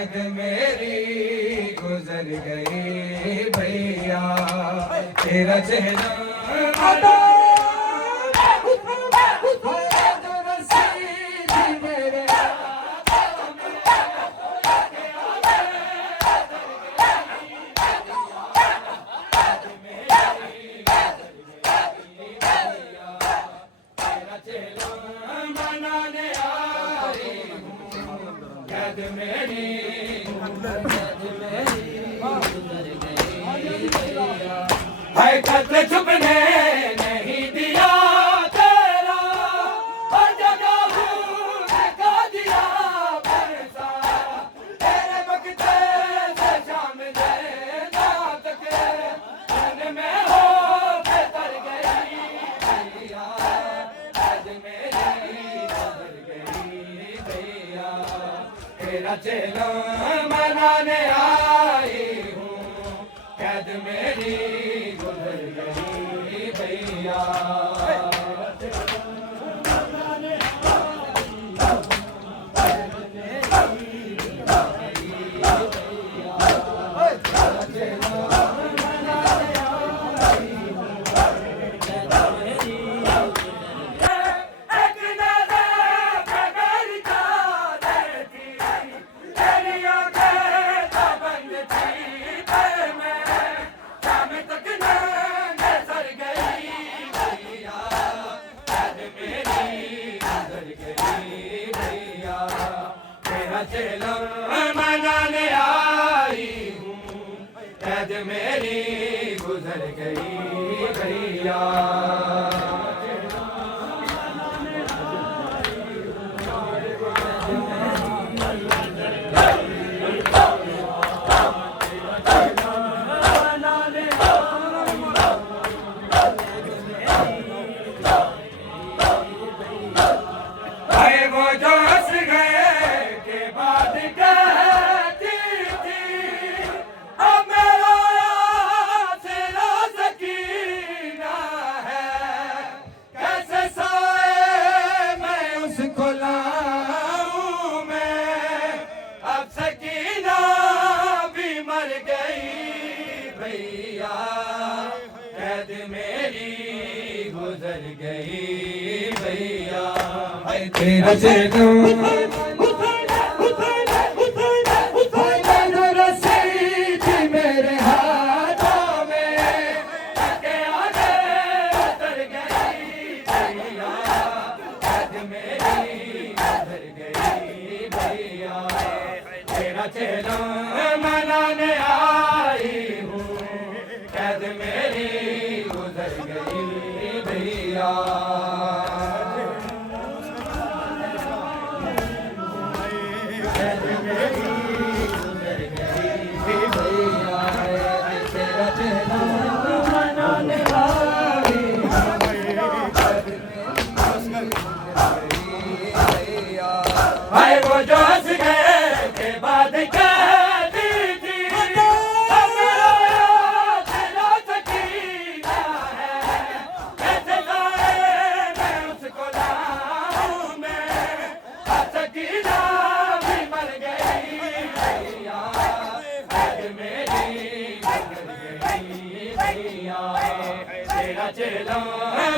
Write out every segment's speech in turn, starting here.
कैद मेरी गुजर गई भैया, तेरा चेहरा है कत्ल छुपने नहीं दिया तेरा, हर जगह दिखा दिया पैसा, तेरे बकते से शाम दे रात के दिन में हो के तर गई भैया, आज मेरी गुजर गई भैया, तेरा चेला मनाने आई हूँ, कैद मेरी गुजर गई भैया। चलो मनाने आई हूँ, कैद मेरी गुजर गई भैया। कैद मेरी गुजर गई भैया, तेरा चेला रस्सी थी मेरे हाथों में, आगे आगे उतर गई भैया, कैद मेरी गुजर गई भैया, तेरा चेला मनाने आई हूँ, कैद मेरी गुजर गई भैया। कैद मेरी गुजर गई भैया, तेरा चेहरा मनाने आई भैया। भाई वो जो हंस गए के बाद चलो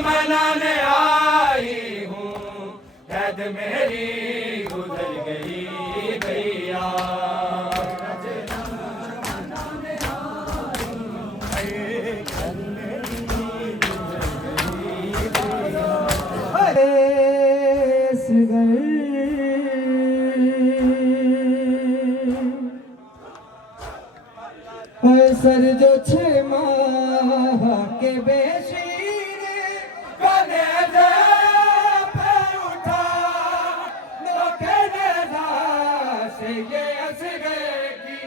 मनाने आई हूँ, कैद मेरी गुजर गई भैया। सर जो 6 माह के बेशीर कनेज़े पे उठा, नोके नेज़ा से ये असग़र की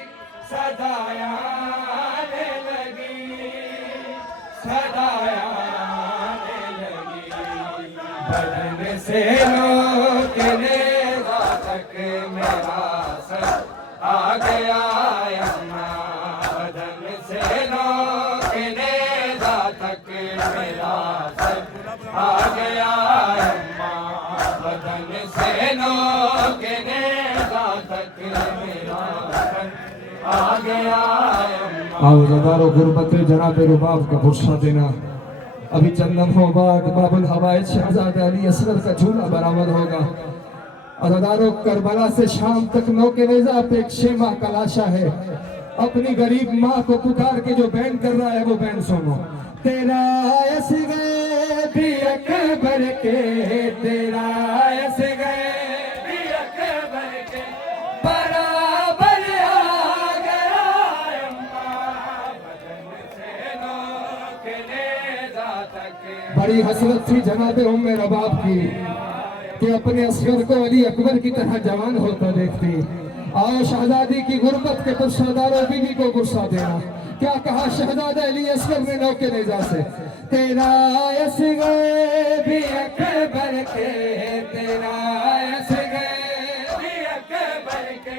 सदाएं आने लगी, सदाएं आने लगी, बदन से नोके नेज़ा तक मेरा सर आ गया अम्मा, तक मेरा सब आ गया अम्मा, बदन से नोके नेज़ा तक मेरा आवाज़दारों गुरबत जनाब रुबाब का गुस्सा देना। अभी चंद लम्हों बाद बाबुल हवाइज शहजादे अली असगर का झूला बरामद होगा। अज़ादारों करबला से शाम तक नौके नेज़ा पे एक शेमा का लाशा है। अपनी गरीब माँ को पुकार के जो बैंड कर रहा है वो बैंड सुनो। तेरा असगर भी अकबर के, तेरा असगर भी अकबर के बराबर आ गया अम्मा बदन से नोके नेज़ा तक। बड़ी हसरत थी जनाब उम्मे रबाब की कि अपने असगर को अली अकबर की तरह जवान होता देखती। और शहजादी की गुर्बत के पुरसादारों बीवी को गुस्सा देना। क्या कहा शहजादा अली असगर ने नौके नेज़ा से, तेरा असगर भी अकबर के, तेरा असगर भी अकबर के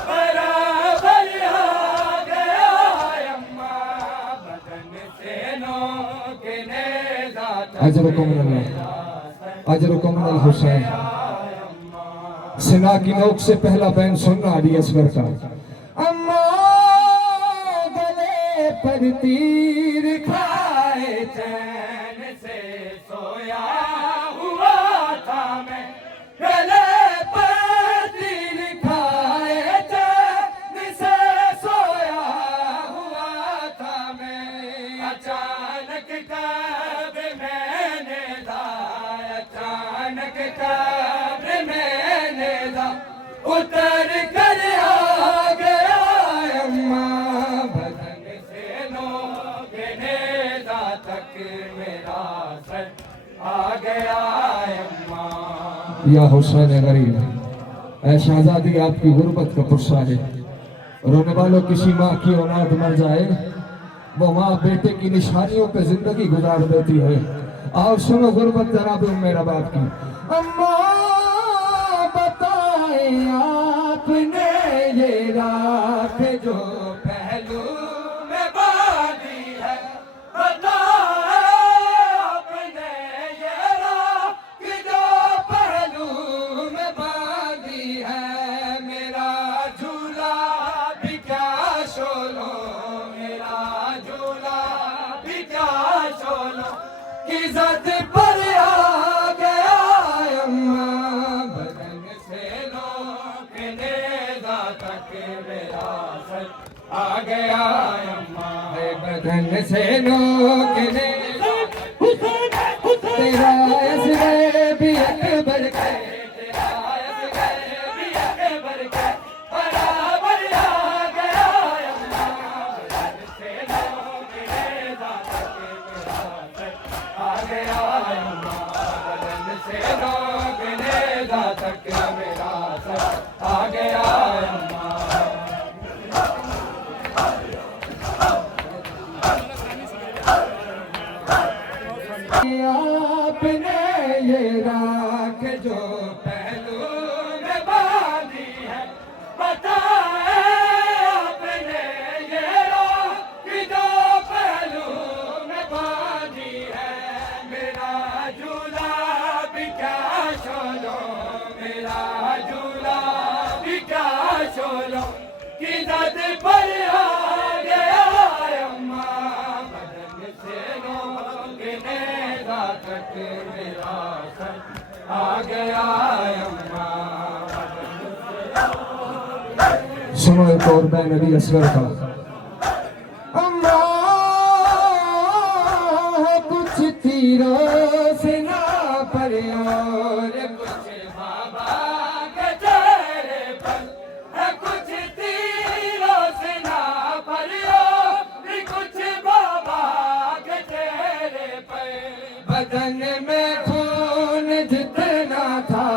बराबर आ गया अम्मा बदन से नौके नेज़ा तक। अजरुकुम अल हुसैन। सिना की नोक से पहला बैन सुनना अली असगर का। अम्मा गले पर तीर खाए चैन से सोया हुआ था मैं, गले पर तीर खाए चैन से सोया हुआ था मैं। अचानक कब मैंने अचानक कब्र में नेज़ा उतर कर आ गया अम्मा बदन से नोके नेज़ा तक मेरा सर आ गया अम्मा। या हुसैन गरीब, ऐ शहजादी आपकी गुर्बत का पुरसा है। रोने वालों किसी माँ की औलाद मर जाए, वो माँ बेटे की निशानियों पे जिंदगी गुजार देती है। और सुनो गुर्बत जनाब उम्मे रबाब की। अम्मा बताए आपने ये राख जो पहलू में बांधी है, बताए आपने ये राख जो पहलू में बांधी है। मेरा झूला भी क्या शोलो, मेरा झूला भी क्या शोलो की ज़द पर आ गया अम्मा बदन से नोके नेज़ा तक मेरा सर आ गया अम्मा बदन से नोके नेज़ा तेरा असगर भी अकबर के, तेरा असगर भी अकबर के बराबर आ गया अम्मा बदन से नोके नेज़ा तक मेरा सर आ गया अम्मा बदन से नोके नेज़ा तक मेरा सर आ गया अम्मा। आपने ये राख जो पहलू में बांधी है, बताए आपने ये राख जो पहलू में बांधी है। मेरा झूला भी क्या शोलो, मेरा झूला भी क्या शोलो की ज़द पर आ गया अम्मा बदन से नोके नेज़ा तक मेरा सर आ गया अम्मा। सुनो एक और बैन अली असगर का। अम्मा कुछ तीरों से ना पर और कुछ बाबा के चेहरे पर है, कुछ तीरों से ना पर और कुछ बाबा के चेहरे पर। बदन में खून जितना था,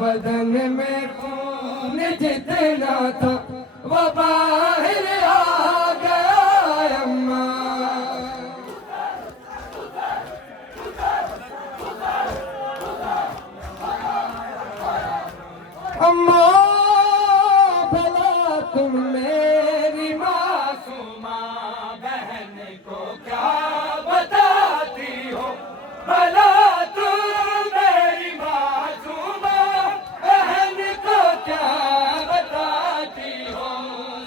बदन में खून जितना था वो बाहर आ गया अम्मा। अम्मा भला तुम मेरी मासूमा बहन को क्या बताती हो, भला तुम मेरी मासूमा बहन को क्या बताती हो।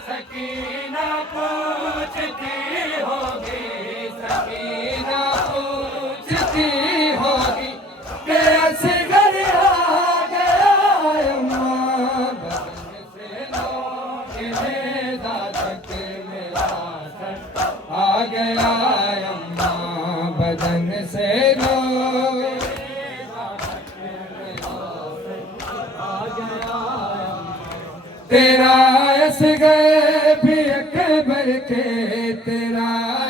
सकीना पूछती ऐस गए भी अकबर के तेरा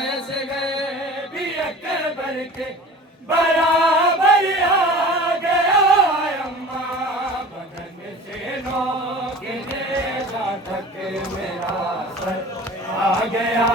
ऐस गए भी अकबर के बराबर आ गया अम्मा बदन से नो गिरे तक मेरा सर आ गया